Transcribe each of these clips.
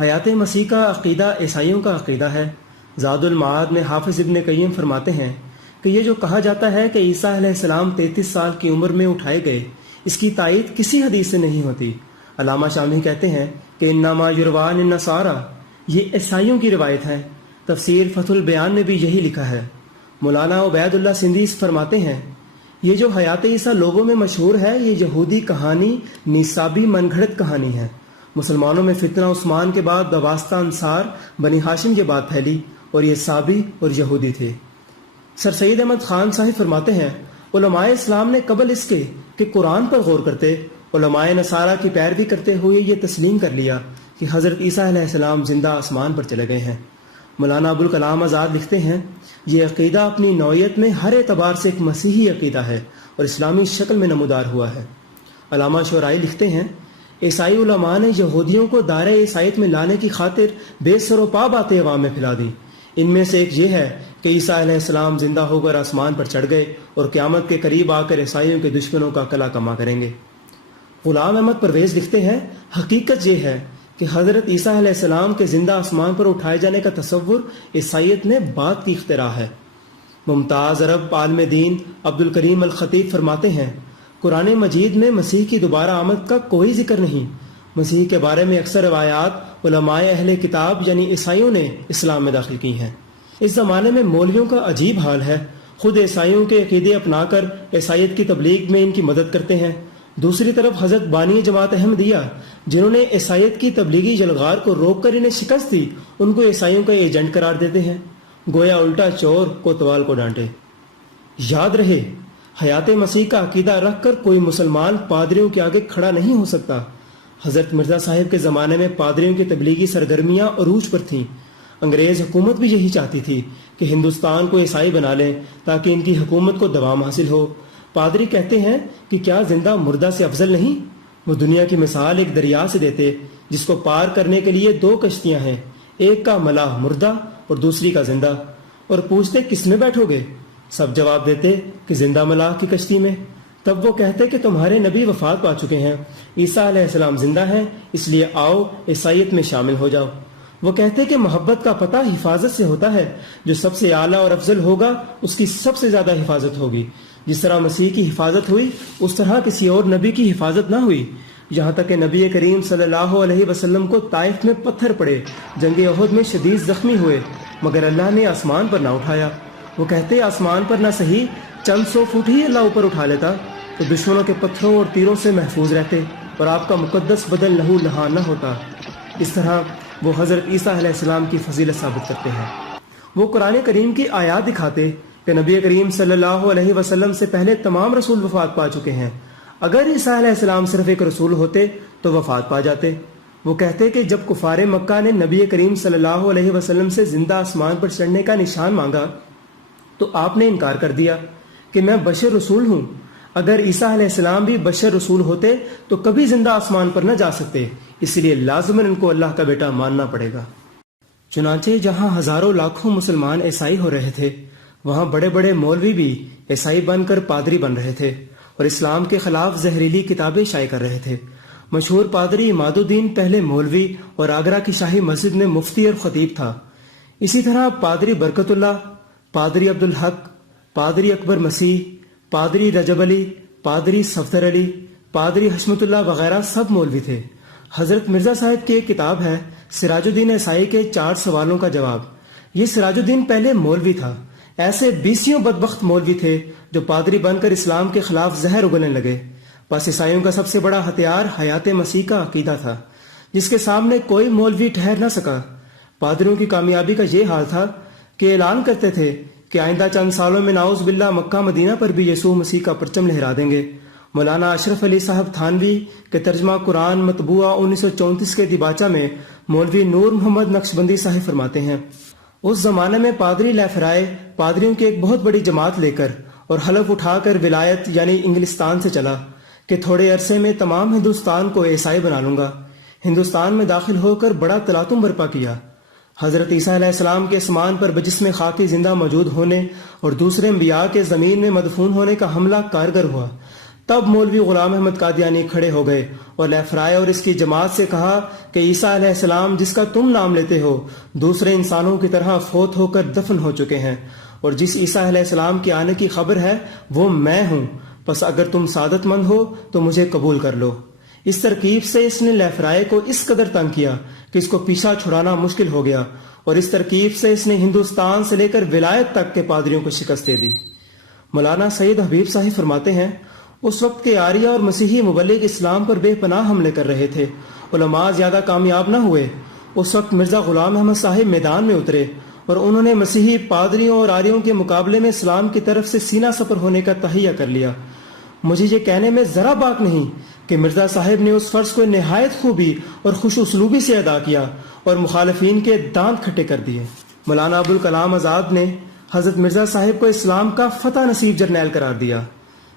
حیات مسیح کا عقیدہ عیسائیوں کا عقیدہ ہے۔ زاد المعاد میں حافظ ابن قیم فرماتے ہیں کہ یہ جو کہا جاتا ہے کہ عیسیٰ علیہ السلام 33 سال کی عمر میں اٹھائے گئے، اس کی تائید کسی حدیث سے نہیں ہوتی۔ علامہ شامی کہتے ہیں کہ انما یروان النصارى، یہ عیسائیوں کی روایت ہے۔ تفسیر فتح البیان میں بھی یہی لکھا ہے۔ مولانا عبید اللہ سندھی فرماتے ہیں یہ جو حیات عیسیٰ لوگوں میں مشہور ہے، یہ یہودی کہانی، نصابی من گھڑت کہانی ہے۔ مسلمانوں میں فتنہ عثمان کے بعد بواسطہ انصار بنی ہاشم کے بعد پھیلی، اور یہ سابی اور یہودی تھے۔ سر سید احمد خان صاحب فرماتے ہیں علماء اسلام نے قبل اس کے کہ قرآن پر غور کرتے، علماء نصارہ کی پیروی کرتے ہوئے یہ تسلیم کر لیا کہ حضرت عیسیٰ علیہ السلام زندہ آسمان پر چلے گئے ہیں۔ مولانا ابوالکلام آزاد لکھتے ہیں یہ عقیدہ اپنی نوعیت میں ہر اعتبار سے ایک مسیحی عقیدہ ہے اور اسلامی شکل میں نمودار ہوا ہے۔ علامہ شعرائی لکھتے ہیں عیسائی علماء نے یہودیوں کو دائرہ عیسائیت میں لانے کی خاطر بے سر و پا باتیں عوام میں پھیلا دی۔ ان میں سے ایک یہ ہے کہ عیسیٰ علیہ السلام زندہ ہو کر آسمان پر چڑھ گئے اور قیامت کے قریب آ کر عیسائیوں کے دشمنوں کا کلا کما کریں گے۔ غلام احمد پرویز لکھتے ہیں حقیقت یہ ہے کہ حضرت عیسیٰ علیہ السلام کے زندہ آسمان پر اٹھائے جانے کا تصور عیسائیت میں بعد کی اختراع ہے۔ ممتاز عرب عالم دین عبدالکریم الخطیب فرماتے ہیں قرآن مجید میں مسیح کی دوبارہ آمد کا کوئی ذکر نہیں۔ مسیح کے بارے میں اکثر روایات علماء اہل کتاب یعنی عیسائیوں نے اسلام میں داخل کی ہیں۔ اس زمانے میں مولویوں کا عجیب حال ہے، خود عیسائیوں کے عقیدے اپنا کر عیسائیت کی تبلیغ میں ان کی مدد کرتے ہیں، دوسری طرف حضرت بانی جماعت احمدیہ جنہوں نے عیسائیت کی تبلیغی جلغار کو روک کر انہیں شکست دی، ان کو عیسائیوں کا ایجنٹ قرار دیتے ہیں، گویا الٹا چور کوتوال کو ڈانٹے۔ یاد رہے حیات مسیح کا عقیدہ رکھ کر کوئی مسلمان پادریوں کے آگے کھڑا نہیں ہو سکتا۔ حضرت مرزا صاحب کے زمانے میں پادریوں کی تبلیغی سرگرمیاں عروج پر تھیں۔ انگریز حکومت بھی یہی چاہتی تھی کہ ہندوستان کو عیسائی بنا لیں تاکہ ان کی حکومت کو دوام حاصل ہو۔ پادری کہتے ہیں کہ کیا زندہ مردہ سے افضل نہیں؟ وہ دنیا کی مثال ایک دریا سے دیتے جس کو پار کرنے کے لیے 2 کشتیاں ہیں، ایک کا ملاح مردہ اور دوسری کا زندہ، اور پوچھتے کس میں بیٹھو گے؟ سب جواب دیتے کہ زندہ ملاح کی کشتی میں۔ تب وہ کہتے کہ تمہارے نبی وفات پا چکے ہیں، عیسیٰ علیہ السلام زندہ ہیں، اس لیے آؤ عیسائیت میں شامل ہو جاؤ۔ وہ کہتے کہ محبت کا پتہ حفاظت سے ہوتا ہے، جو سب سے اعلیٰ اور افضل ہوگا اس کی سب سے زیادہ حفاظت ہوگی۔ جس طرح مسیح کی حفاظت ہوئی اس طرح کسی اور نبی کی حفاظت نہ ہوئی، یہاں تک کہ نبی کریم صلی اللہ علیہ وسلم کو طائف میں پتھر پڑے، جنگ احد میں شدید زخمی ہوئے، مگر اللہ نے آسمان پر نہ اٹھایا۔ وہ کہتے آسمان پر نہ صحیح چند 100 فٹ ہی اللہ اوپر اٹھا لیتا تو دشمنوں کے پتھروں اور تیروں سے محفوظ رہتے اور آپ کا مقدس بدن لہو لہان نہ ہوتا۔ اس طرح وہ حضرت عیسیٰ علیہ السلام کی فضیلت ثابت کرتے ہیں۔ وہ قرآن کریم کی آیات دکھاتے کہ نبی کریم صلی اللہ علیہ وسلم سے پہلے تمام رسول وفات پا چکے ہیں، اگر عیسیٰ علیہ السلام صرف ایک رسول ہوتے تو وفات پا جاتے۔ وہ کہتے کہ جب کفار مکہ نے نبی کریم صلی اللہ علیہ وسلم سے زندہ آسمان پر چڑھنے کا نشان مانگا تو آپ نے انکار کر دیا کہ میں بشر رسول ہوں، اگر عیسیٰ علیہ السلام بھی بشر رسول ہوتے تو کبھی زندہ آسمان پر نہ جا سکتے، اس لیے لازماً ان کو اللہ کا بیٹا ماننا پڑے گا۔ چنانچہ جہاں ہزاروں لاکھوں مسلمان عیسائی ہو رہے تھے، وہاں بڑے بڑے مولوی بھی عیسائی بن کر پادری بن رہے تھے اور اسلام کے خلاف زہریلی کتابیں شائع کر رہے تھے۔ مشہور پادری عماد الدین پہلے مولوی اور آگرہ کی شاہی مسجد میں مفتی اور خطیب تھا۔ اسی طرح پادری برکت اللہ، پادری عبدالحق، پادری اکبر مسیح، پادری رجب علی، پادری صفدر علی، پادری حشمت اللہ وغیرہ سب مولوی تھے۔ حضرت مرزا صاحب کی ایک کتاب ہے سراج الدین عیسائی کے 4 سوالوں کا جواب۔ یہ سراج الدین پہلے مولوی تھا۔ ایسے 20 بدبخت مولوی تھے جو پادری بن کر اسلام کے خلاف زہر اگلنے لگے۔ بس عیسائیوں کا سب سے بڑا ہتھیار حیات مسیح کا عقیدہ تھا، جس کے سامنے کوئی مولوی ٹھہر نہ سکا۔ پادریوں کی کامیابی کا یہ حال تھا کہ اعلان کرتے تھے کہ آئندہ چند سالوں میں نعوذ باللہ مکہ مدینہ پر بھی یسوع مسیح کا پرچم لہرا دیں گے۔ مولانا اشرف علی صاحب تھانوی کے ترجمہ قرآن مطبوعہ 1934 کے دیباچہ میں مولوی نور محمد نقشبندی صاحب فرماتے ہیں اس زمانے میں پادری لہفرائے پادریوں کی ایک بہت بڑی جماعت لے کر اور حلف اٹھا کر ولایت یعنی انگلستان سے چلا کہ تھوڑے عرصے میں تمام ہندوستان کو عیسائی بنا لوں گا۔ ہندوستان میں داخل ہو کر بڑا تلاطم برپا کیا۔ حضرت عیسیٰ علیہ السلام کے اسمان پر بجسم خاکی زندہ موجود ہونے اور دوسرے انبیاء کے زمین میں مدفون ہونے کا حملہ کارگر ہوا۔ تب مولوی غلام احمد قادیانی کھڑے ہو گئے اور لیفرائے اور اس کی جماعت سے کہا کہ عیسیٰ علیہ السلام جس کا تم نام لیتے ہو دوسرے انسانوں کی طرح فوت ہو کر دفن ہو چکے ہیں، اور جس عیسیٰ علیہ السلام کے آنے کی خبر ہے وہ میں ہوں، پس اگر تم سعادت مند ہو تو مجھے قبول کر لو۔ اس ترکیب سے اس نے لیفرائے کو اس قدر تنگ کیا کہ اس کو پیچھا چھڑانا مشکل ہو گیا، اور اس ترکیب سے اس نے ہندوستان سے لے کر ولایت تک کے پادریوں کو شکست دے دی۔ مولانا سید حبیب صاحب فرماتے ہیں اس وقت کے آریہ اور مسیحی مبلغ اسلام پر بے پناہ حملے کر رہے تھے، علماء زیادہ کامیاب نہ ہوئے۔ اس وقت مرزا غلام احمد صاحب میدان میں اترے اور انہوں نے مسیحی پادریوں اور آریوں کے مقابلے میں اسلام کی طرف سے سینہ سپر ہونے کا تہیہ کر لیا۔ مجھے یہ کہنے میں ذرا باک نہیں کہ مرزا صاحب نے اس فرض کو نہایت خوبی اور خوش اسلوبی سے ادا کیا اور مخالفین کے دانت کھٹے کر دیے۔ مولانا ابوالکلام آزاد نے حضرت مرزا صاحب کو اسلام کا فتح نصیب جرنیل قرار دیا۔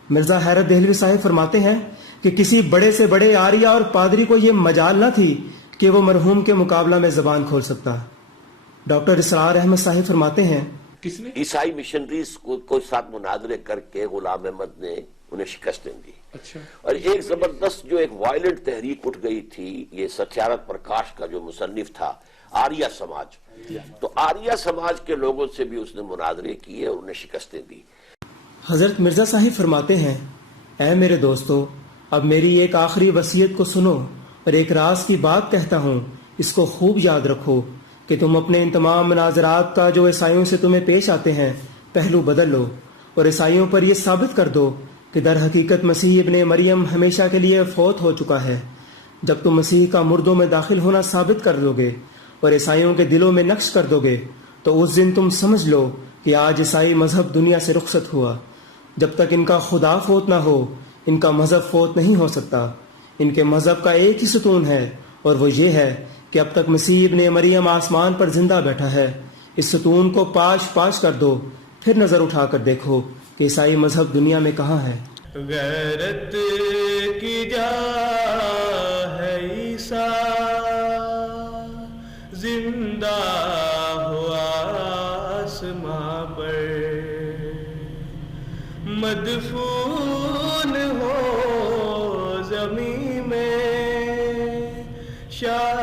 مرزا حیرت دہلوی صاحب فرماتے ہیں کہ کسی بڑے سے بڑے آریہ اور پادری کو یہ مجال نہ تھی کہ وہ مرحوم کے مقابلہ میں زبان کھول سکتا۔ ڈاکٹر اسرار احمد صاحب فرماتے ہیں کس نے عیسائی مشنریز کو ساتھ مناظرے کر کے غلام احمد نے انہیں شکستیں دی۔ اچھا۔ اور ایک زبردست جو ایک وائلنٹ تحریک اٹھ گئی تھی، یہ ستیارتھ پرکاش کا جو مصنف تھا آریہ سماج، تو آریہ سماج کے لوگوں سے بھی اس نے مناظرے کیے اور انہیں شکستیں دی۔ حضرت مرزا صاحب فرماتے ہیں اے میرے دوستو، اب میری ایک آخری وصیت کو سنو اور ایک راز کی بات کہتا ہوں، اس کو خوب یاد رکھو کہ تم اپنے ان تمام مناظرات کا جو عیسائیوں سے تمہیں پیش آتے ہیں پہلو بدل لو، اور عیسائیوں پر یہ ثابت کر دو کہ در حقیقت مسیح ابن مریم ہمیشہ کے لیے فوت ہو چکا ہے۔ جب تم مسیح کا مردوں میں داخل ہونا ثابت کر دو گے اور عیسائیوں کے دلوں میں نقش کر دو گے تو اس دن تم سمجھ لو کہ آج عیسائی مذہب دنیا سے رخصت ہوا۔ جب تک ان کا خدا فوت نہ ہو ان کا مذہب فوت نہیں ہو سکتا۔ ان کے مذہب کا ایک ہی ستون ہے اور وہ یہ ہے کہ اب تک مسیح ابن مریم آسمان پر زندہ بیٹھا ہے۔ اس ستون کو پاش پاش کر دو، پھر نظر اٹھا کر دیکھو کہ عیسائی مذہب دنیا میں کہاں ہے۔ غیرت کی جا ہے عیسیٰ زندہ ہوا آسماں پر، مدفون ہو زمین میں شاہ